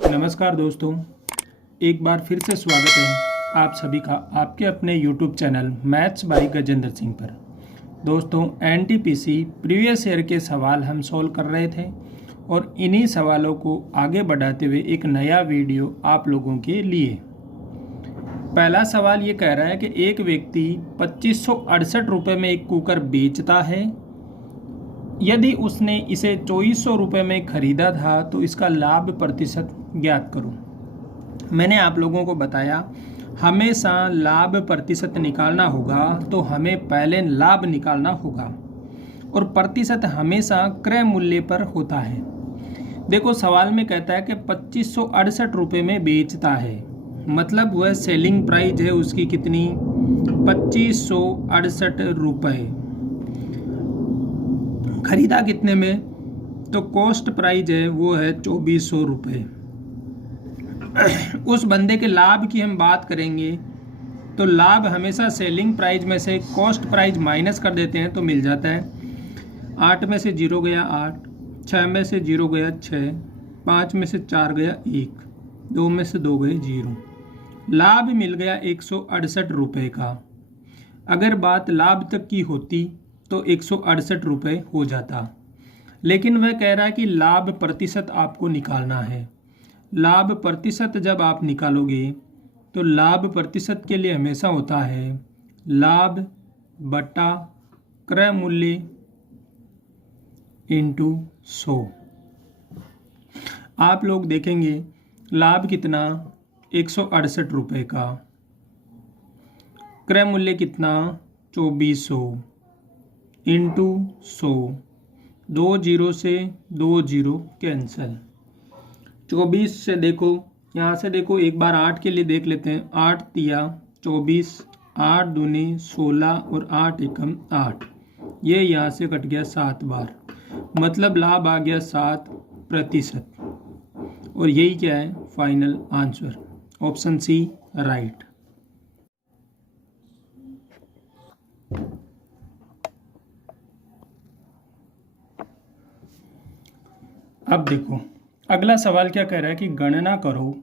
नमस्कार दोस्तों, एक बार फिर से स्वागत है आप सभी का आपके अपने YouTube channel maths by Gajendra Singh पर। दोस्तों, एनटीपीसी प्रीवियस ईयर के सवाल हम सॉल्व कर रहे थे और इन्हीं सवालों को आगे बढ़ाते हुए एक नया वीडियो आप लोगों के लिए। पहला सवाल ये कह रहा है कि एक व्यक्ति 2568 रुपये में एक कुकर बेचता है। यदि उसने इसे 2400 रुपये में खरीदा था तो इसका लाभ प्रतिशत ज्ञात करो। मैंने आप लोगों को बताया हमेशा लाभ प्रतिशत निकालना होगा तो हमें पहले लाभ निकालना होगा और प्रतिशत हमेशा क्रय मूल्य पर होता है। देखो, सवाल में कहता है कि 2568 रुपये में बेचता है, मतलब वह सेलिंग प्राइस है उसकी कितनी, 2568 रुपये। खरीदा कितने में, तो कॉस्ट प्राइस है वो है 2400 रुपये। उस बंदे के लाभ की हम बात करेंगे तो लाभ हमेशा सेलिंग प्राइस में से कॉस्ट प्राइस माइनस कर देते हैं तो मिल जाता है 8 में से 0 गया 8, 6 में से 0 गया 6, 5 में से 4 गया 1, 2 में से 2 गए 0। लाभ मिल गया 168 रुपये का। अगर बात लाभ तक की होती तो 168 रुपये हो जाता, लेकिन वह कह रहा है कि लाभ प्रतिशत आपको निकालना है। लाभ प्रतिशत जब आप निकालोगे तो लाभ प्रतिशत के लिए हमेशा होता है लाभ बटा क्रय मूल्य इंटू 100। आप लोग देखेंगे लाभ कितना, 168 रुपये का, क्रय मूल्य कितना, 2400 इंटू 100। 2 जीरो से 2 जीरो कैंसिल। 24 से देखो, यहाँ से देखो एक बार 8 के लिए देख लेते हैं। 8 तिया 24, 8 दूनी 16 और 8 एकम 8। ये यहाँ से कट गया 7 बार, मतलब लाभ आ गया 7%। और यही क्या है, final answer, option C right. अब देखो अगला सवाल क्या कह रहा है कि गणना करो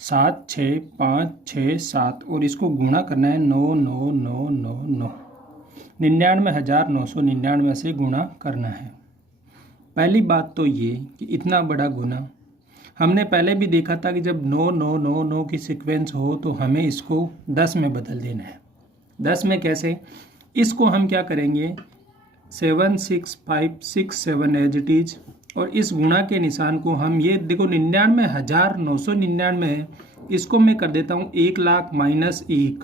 7 6 5 6 7 और इसको गुणा करना है 9 9 9 9 9, 99,999 से गुणा करना है। पहली बात तो ये कि इतना बड़ा गुना हमने पहले भी देखा था कि जब 9 9 9 9 की सीक्वेंस हो तो हमें इसको 10 में बदल देना है। 10 में कैसे, इसको हम क्या करेंगे 7 6 5 6 7 एज इट इज, और इस गुणा के निशान को हम ये देखो 99,999 है, इसको मैं कर देता हूँ 1 लाख माइनस 1।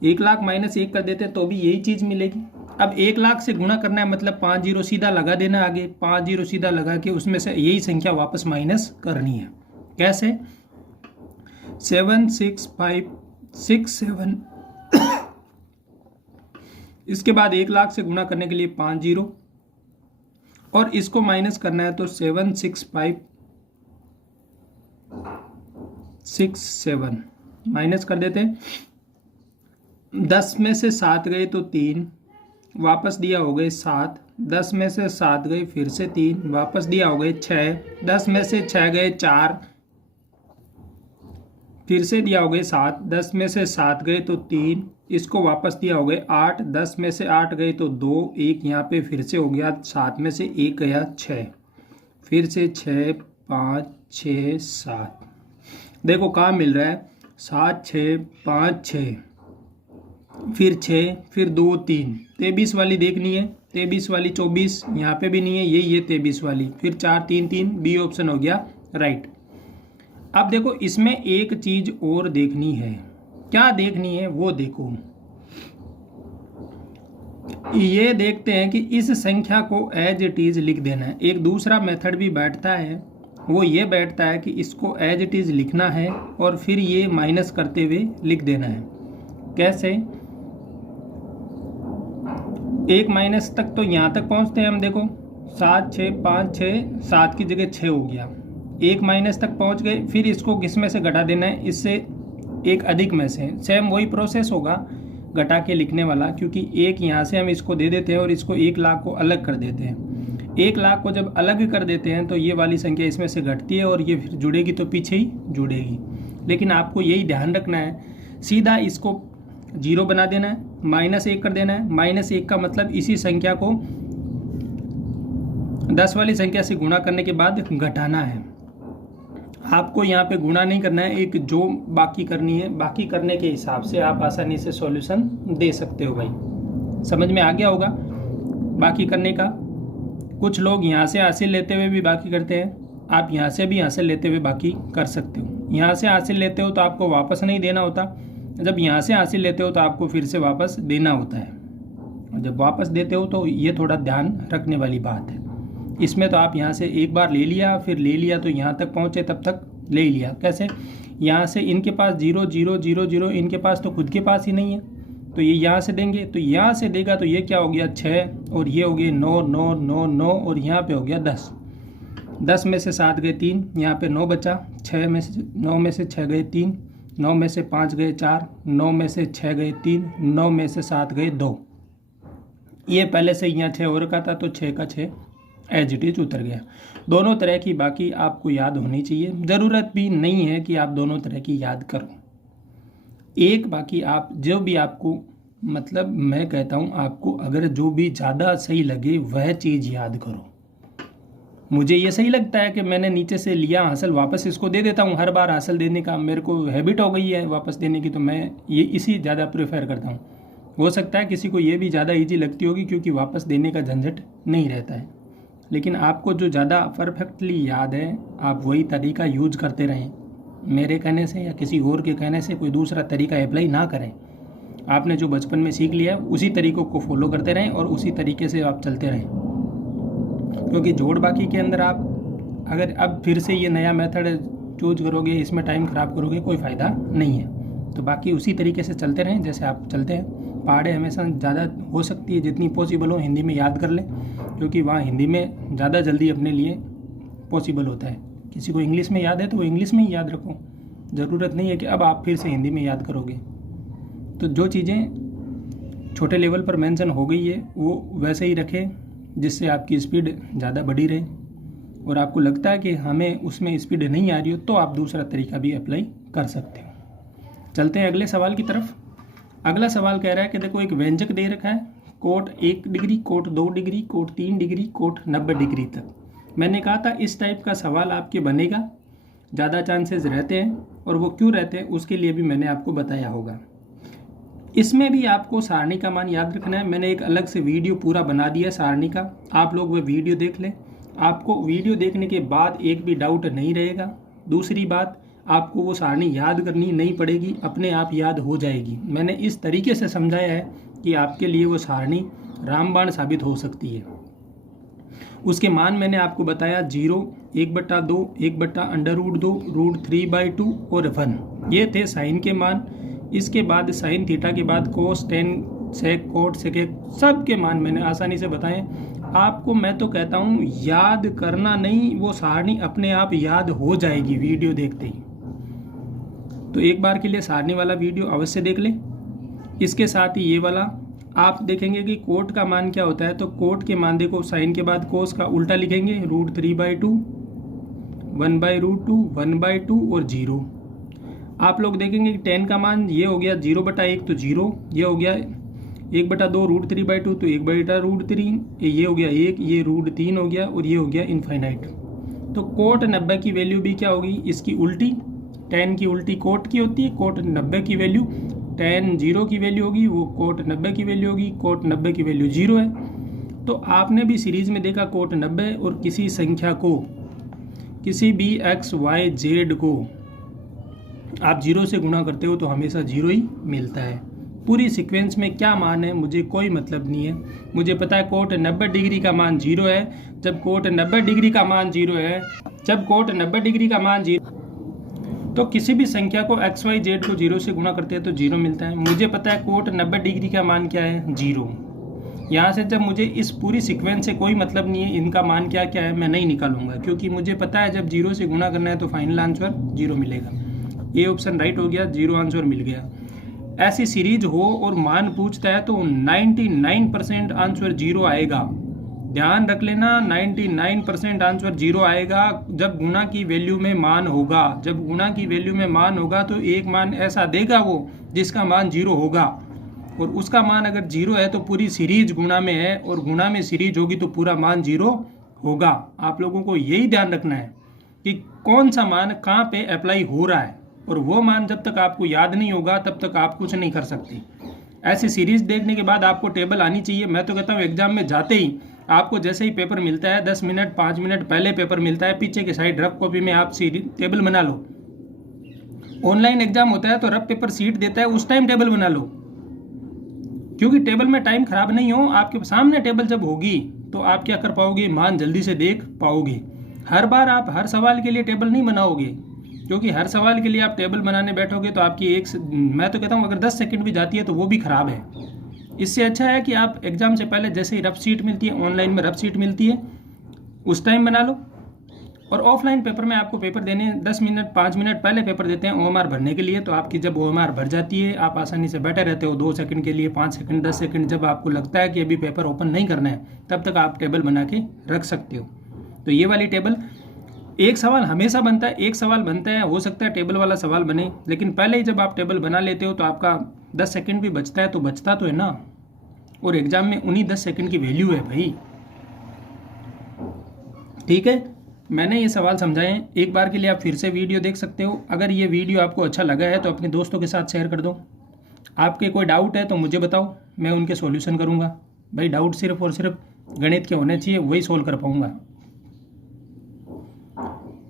1 लाख माइनस 1 कर देते हैं तो भी यही चीज़ मिलेगी। अब 1 लाख से गुणा करना है, मतलब 5 जीरो सीधा लगा देना आगे, 5 जीरो सीधा लगा के उसमें से यही संख्या वापस माइनस करनी है। कैसे, 7 6 5 6 7 इसके बाद 1 लाख से गुणा करने के लिए 5 जीरो और इसको माइनस करना है तो 7 6 5 6 7 माइनस कर देते हैं। 10 में से 7 गए तो 3, वापस दिया हो गए 7, 10 में से 7 गए फिर से 3, वापस दिया हो गए 6, 10 में से 6 गए 4, फिर से दिया हो गए 7, 10 में से 7 गए तो 3, इसको वापस दिया हो गए 8, 10 में से 8 गए तो 2, 1 यहाँ पे फिर से हो गया, 7 में से 1 गया 6, फिर से 6 5 6 7। देखो कहाँ मिल रहा है, 7 6 5 6 फिर 6 फिर 2 3, 23 वाली देखनी है, 23 वाली 24 यहाँ पे भी नहीं है, यही है 23 वाली, फिर 4 3 3, बी ऑप्शन हो गया राइट। अब देखो इसमें एक चीज और देखनी है, क्या देखनी है वो देखो, ये देखते हैं कि इस संख्या को एज इट इज लिख देना है। एक दूसरा मेथड भी बैठता है, वो ये बैठता है कि इसको एज इट इज लिखना है और फिर ये माइनस करते हुए लिख देना है। कैसे, 1 माइनस तक तो यहाँ तक पहुँचते हैं हम, देखो 7 6 5 6, 7 की जगह 6 हो गया, 1 माइनस तक पहुँच गए, फिर इसको किस में से घटा देना है, इससे एक अधिक में से। सेम वही प्रोसेस होगा घटा के लिखने वाला, क्योंकि 1 यहाँ से हम इसको दे देते हैं और इसको 1 लाख को अलग कर देते हैं। 1,00,000 को जब अलग कर देते हैं तो ये वाली संख्या इसमें से घटती है और ये फिर जुड़ेगी तो पीछे ही जुड़ेगी। लेकिन आपको यही ध्यान रखना है, सीधा इसको 0 बना देना है, -1 कर देना है। -1 का मतलब इसी संख्या को 10 वाली संख्या से गुणा करने के बाद घटाना है। आपको यहाँ पे गुणा नहीं करना है, एक जो बाकी करनी है, बाकी करने के हिसाब से आप आसानी से सॉल्यूशन दे सकते हो भाई। समझ में आ गया होगा बाकी करने का। कुछ लोग यहाँ से हासिल लेते हुए भी बाकी करते हैं, आप यहाँ से भी हासिल लेते हुए बाकी कर सकते हो। यहाँ से हासिल लेते हो तो आपको वापस नहीं देना होता, जब यहाँ से हासिल लेते हो तो आपको फिर से वापस देना होता है। और जब वापस देते हो तो ये थोड़ा ध्यान रखने वाली बात है। इसमें तो आप यहाँ से एक बार ले लिया, फिर ले लिया तो यहाँ तक पहुँचे तब तक ले लिया। कैसे? यहाँ से इनके पास 0 0 0 0, इनके पास तो खुद के पास ही नहीं है, तो ये यहाँ से देंगे, तो यहाँ से देगा तो ये क्या हो गया 6, और ये हो गए 9 9 9 9, और यहाँ पे हो गया 10। 10 में से 7 गए 3, यहाँ पे 9 बचा। 9 में से 6 गए 3, 9 में से 5 गए 4, 9 में से 6 गए 3, 9 में से 7 गए 2। ये पहले से यहाँ 6 हो रखा था तो 6 का 6 एज इट इज उतर गया। दोनों तरह की बाकी आपको याद होनी चाहिए, ज़रूरत भी नहीं है कि आप दोनों तरह की याद करो। एक बाकी आप जो भी आपको, मतलब मैं कहता हूँ आपको अगर जो भी ज़्यादा सही लगे वह चीज़ याद करो। मुझे ये सही लगता है कि मैंने नीचे से लिया हासिल, वापस इसको दे देता हूँ। हर बार हासिल देने का मेरे को हैबिट हो गई है वापस देने की, तो मैं ये इसी ज़्यादा प्रेफर करता हूँ। हो सकता है किसी को ये भी ज़्यादा ईजी लगती होगी क्योंकि वापस देने का झंझट नहीं रहता है। लेकिन आपको जो ज़्यादा परफेक्टली याद है आप वही तरीका यूज करते रहें। मेरे कहने से या किसी और के कहने से कोई दूसरा तरीका अप्लाई ना करें। आपने जो बचपन में सीख लिया है उसी तरीक़ों को फॉलो करते रहें और उसी तरीके से आप चलते रहें। क्योंकि जोड़ बाकी के अंदर आप अगर अब फिर से ये नया मेथड चूज करोगे, इसमें टाइम ख़राब करोगे, कोई फ़ायदा नहीं है। तो बाकी उसी तरीके से चलते रहें जैसे आप चलते हैं। पहाड़े हमेशा ज़्यादा हो सकती है जितनी पॉसिबल हो हिंदी में याद कर लें, क्योंकि वहाँ हिंदी में ज़्यादा जल्दी अपने लिए पॉसिबल होता है। किसी को इंग्लिश में याद है तो वो इंग्लिश में ही याद रखो, ज़रूरत नहीं है कि अब आप फिर से हिंदी में याद करोगे। तो जो चीज़ें छोटे लेवल पर मेंशन हो गई है वो वैसे ही रखें जिससे आपकी स्पीड ज़्यादा बढ़ी रहे। और आपको लगता है कि हमें उसमें स्पीड नहीं आ रही हो तो आप दूसरा तरीका भी अप्लाई कर सकते हो। चलते हैं अगले सवाल की तरफ। अगला सवाल कह रहा है कि देखो एक व्यंजक दे रखा है, cot 1 degree, cot 2 degree, cot 3 degree, cot 90 degree तक। मैंने कहा था इस टाइप का सवाल आपके बनेगा, ज़्यादा चांसेस रहते हैं, और वो क्यों रहते हैं उसके लिए भी मैंने आपको बताया होगा। इसमें भी आपको सारणी का मान याद रखना है। मैंने एक अलग से वीडियो पूरा बना दिया सारणी का, आप लोग वो वीडियो देख लें। आपको वीडियो देखने के बाद एक भी डाउट नहीं रहेगा। दूसरी बात, आपको वो सारणी याद करनी नहीं पड़ेगी, अपने आप याद हो जाएगी। मैंने इस तरीके से समझाया है कि आपके लिए वो सारणी रामबाण साबित हो सकती है। उसके मान मैंने आपको बताया 0, 1/2, 1/√2, √3/2 और 1। ये थे साइन के मान। इसके बाद साइन थीटा के बाद कोस, टेन, सेक, कोट, सेक, सब के मान मैंने आसानी से बताए। आपको मैं तो कहता हूँ याद करना नहीं, वो सारणी अपने आप याद हो जाएगी वीडियो देखते ही। तो एक बार के लिए सारणी वाला वीडियो अवश्य देख लें। इसके साथ ही ये वाला आप देखेंगे कि कोट का मान क्या होता है। तो कोट के मान देखो, साइन के बाद कोस का उल्टा लिखेंगे, √3/2, 1/√2, 1/2 और 0। आप लोग देखेंगे कि टेन का मान ये हो गया 0/1 तो 0, ये हो गया 1/2 √3/2 तो 1/√3, ये हो गया 1, ये √3 हो गया और ये हो गया इनफाइनाइट। तो कोट 90 की वैल्यू भी क्या होगी, इसकी उल्टी। टेन की उल्टी कोट की होती है, कोट 90 की वैल्यू, टेन 0 की वैल्यू होगी, वो कोट 90 की वैल्यू होगी, कोट 90 की वैल्यू 0 है। तो आपने भी सीरीज में देखा कोट 90 और किसी संख्या को, किसी भी x, y, z को आप 0 से गुणा करते हो तो हमेशा 0 ही मिलता है। पूरी सीक्वेंस में क्या मान है मुझे कोई मतलब नहीं है। मुझे पता है कोट 90 डिग्री का मान 0 है। जब कोट 90 डिग्री का मान 0 है, जब कोट 90 डिग्री का मान 0, तो किसी भी संख्या को x, y, z को 0 से गुणा करते हैं तो 0 मिलता है। मुझे पता है कोट 90 डिग्री का मान क्या है, 0। यहाँ से जब मुझे इस पूरी सीक्वेंस से कोई मतलब नहीं है इनका मान क्या क्या है, मैं नहीं निकालूंगा, क्योंकि मुझे पता है जब 0 से गुणा करना है तो फाइनल आंसर 0 मिलेगा। ये ऑप्शन राइट हो गया, 0 आंसर मिल गया। ऐसी सीरीज हो और मान पूछता है तो 99% आंसर 0 आएगा। ध्यान रख लेना, 99% आंसर जीरो आएगा जब गुणा की वैल्यू में मान होगा। जब गुणा की वैल्यू में मान होगा तो एक मान ऐसा देगा वो जिसका मान जीरो होगा, और उसका मान अगर जीरो है तो पूरी सीरीज गुणा में है, और गुणा में सीरीज होगी तो पूरा मान जीरो होगा। आप लोगों को यही ध्यान रखना है कि कौन सा मान कहाँ पे अप्लाई हो रहा है, और वो मान जब तक आपको याद नहीं होगा तब तक आप कुछ नहीं कर सकते। ऐसी सीरीज देखने के बाद आपको टेबल आनी चाहिए। मैं तो कहता हूँ एग्जाम में जाते ही आपको जैसे ही पेपर मिलता है 10 मिनट 5 मिनट पहले पेपर मिलता है, पीछे के साइड रफ कॉपी में आप सीरीज टेबल बना लो। ऑनलाइन एग्जाम होता है तो रफ पेपर सीट देता है, उस टाइम टेबल बना लो, क्योंकि टेबल में टाइम खराब नहीं हो। आपके सामने टेबल जब होगी तो आप क्या कर पाओगे, मान जल्दी से देख पाओगे। हर बार आप हर सवाल के लिए टेबल नहीं बनाओगे, क्योंकि हर सवाल के लिए आप टेबल बनाने बैठोगे तो आपकी मैं तो कहता हूँ अगर 10 सेकंड भी जाती है तो वो भी खराब है। इससे अच्छा है कि आप एग्जाम से पहले जैसे ही रफ शीट मिलती है, ऑनलाइन में रफ शीट मिलती है, उस टाइम बना लो। और ऑफलाइन पेपर में आपको पेपर देने 10 मिनट 5 मिनट पहले पेपर देते हैं OMR भरने के लिए, तो आपकी जब OMR भर जाती है आप आसानी से बैठे रहते हो 2 सेकंड के लिए, 5 सेकंड 10 सेकंड। जब आपको लगता है कि अभी पेपर ओपन नहीं करना है तब तक आप टेबल बना के रख सकते हो। तो ये वाली टेबल, एक सवाल हमेशा बनता है, एक सवाल बनता है, हो सकता है टेबल वाला सवाल बने, लेकिन पहले ही जब आप टेबल बना लेते हो तो आपका 10 सेकंड भी बचता है, तो बचता तो है ना, और एग्जाम में उन्हीं 10 सेकंड की वैल्यू है भाई। ठीक है, मैंने ये सवाल समझाए, एक बार के लिए आप फिर से वीडियो देख सकते हो। अगर ये वीडियो आपको अच्छा लगा है तो अपने दोस्तों के साथ शेयर कर दो। आपके कोई डाउट है तो मुझे बताओ, मैं उनके सॉल्यूशन करूँगा। भाई डाउट सिर्फ और सिर्फ गणित के होने चाहिए, वही सोल्व कर पाऊँगा।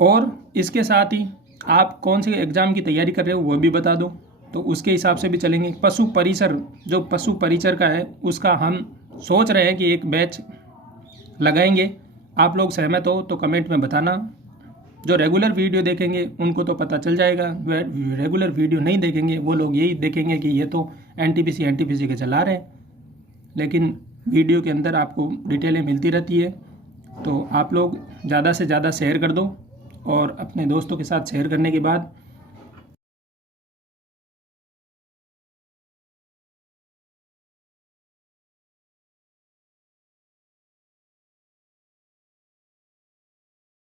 और इसके साथ ही आप कौन से एग्ज़ाम की तैयारी कर रहे हो वो भी बता दो, तो उसके हिसाब से भी चलेंगे। पशु परिसर, जो पशु परिचर का है उसका हम सोच रहे हैं कि एक बैच लगाएंगे। आप लोग सहमत हो तो कमेंट में बताना। जो रेगुलर वीडियो देखेंगे उनको तो पता चल जाएगा, रेगुलर वीडियो नहीं देखेंगे वो लोग यही देखेंगे कि ये तो एनटीपीसी के चला रहे हैं, लेकिन वीडियो के अंदर आपको डिटेलें मिलती रहती है। तो आप लोग ज़्यादा से ज़्यादा शेयर कर दो, और अपने दोस्तों के साथ शेयर करने के बाद